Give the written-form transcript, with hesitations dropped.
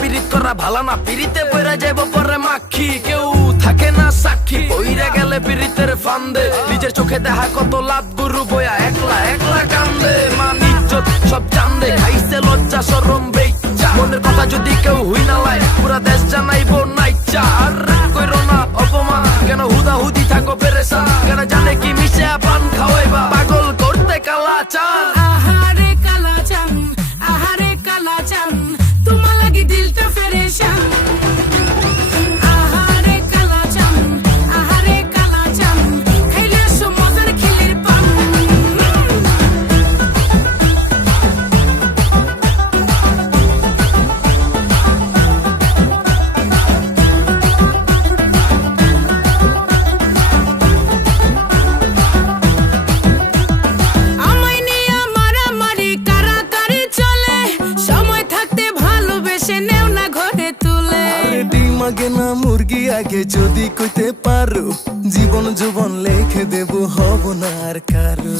পিরিত করা ভালো না, পিরিতে পয়রা যাইব পরে মাখি, কেউ থাকে না সাক্ষী। পইরা গেলে পিরিতের ফান্দে, নিজের চোখে দেখা কত লাভ গুরু বয়া একলা একলা কান্দে। মান ইজ্জত সব চান্দে, খাইছে লজ্জা শরম বেচ্চা। মনের কথা যদি কেউ হুই না লাই, পুরা দেশ জানাইবো নাইচা। আর কইরো না অপমান, কেন হুদা হুদি থাকো পেরেশান, কেন জানে কি মিশে পান খাওয়াইবা, পাগল করতে কালা চান। আহারে কালা চান, আহারে কালা চান, তোমার লাগি দিলটা ফেরেশান। আহারে কালা চান, আহারে কালা চান, খাইলে সো মজার খিলির পান। আমায় নিয়ে মারামারি কারাকারি চলে, সময় থাকতে ভালোবেসে নেও না ঘরে তুলে। ডিম আগে না মুরগি আগে যদি কইতে পারো, জীবন যৌবন লেখে দেব হব না আর কারো।